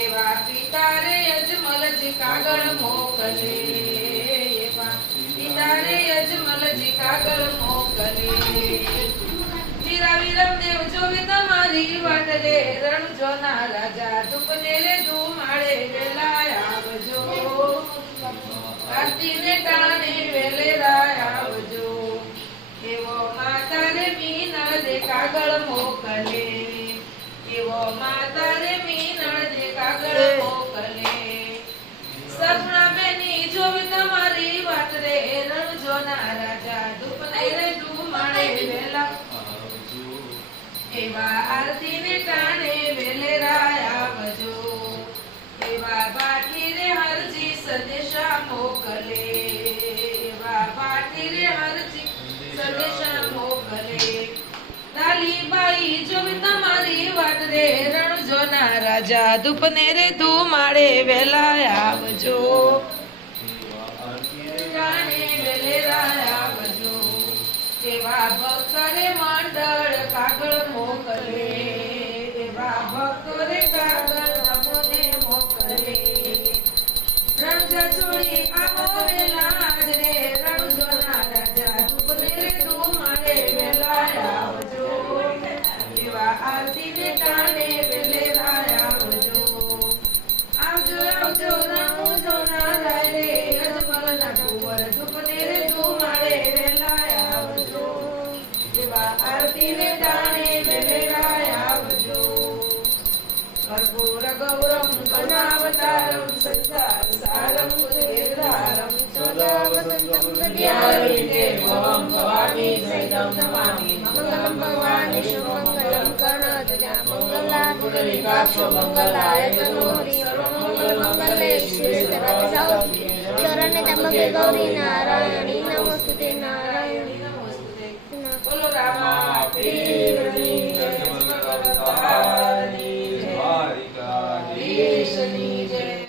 એવા પિતા રે અજમલજી કાગળ મોકલે, એવા પિતા રે અજમલજી કાગળ મોકલે. વીરા વિરમદેવ જોવે તમારી વાટ રે, રણજોના રાજા ધૂપને રે ધુમાડે વેલા આવજો, આરતીને ટાણે વેલેરા આવજો. એવો માતા રે મીનળ દે કાગળ મોકલે, એવો માતા રે મીનળ દે કાગળ મોકલે. સગુણા બેની જોવે તમારી વાટ રે, રણજોના રાજા ધૂપને રે ધુમાડે વેલા, એવા આરતીને ટાણે વેલેરા આવજો. એવા બાટી રે હરજી સંદેશા મોકલે, એવા બાટી રે હરજી સંદેશા મોકલે. લાલીબાઈ જોવે તમારી વાટ રે, રણજોના રાજા ધૂપને રે ધુમાડે વેલા આવજો, ટાણે વેલેરા આવજો. એવા ભક્ત રે મંડળ કાગળ મોકલે, એવા ભક્ત રે કાગળ તમને મોકલે. રણજા જોડી આવો વેલા જ રે, રણજોના રાજા ધૂપને રે ધુમાડે વેલા આવજો, એવા આરતીને ટાણે વેલેરા આવજો. આવજો આવજો રણજોના રાય રે, અજમલના કુંવર ધૂપને રે ધુમાડે વેલા આવજો, એવા આરતીને ટાણે વેલેરા આવજો. કર્પૂર ગૌરમ કરુણાવતારમ સંસાર સારમ સુરેન્દ્રારમ સદા વસંતમ હૃદયારવિંદે ભવં ભવામી સૈદં નમામિ. મંગલમ ભગવાન વિષ્ણુમંગલમ કર્ણધજા મંગલા પુંડરીકાક્ષો મંગલાય તનોહરિ સર્વમંગલે શિવે સર્વાર્થસાધિકે. શરણ્ય ત્ર્યંબકે ગૌરી નારાયણી નમોસ્તુતે નારાયણી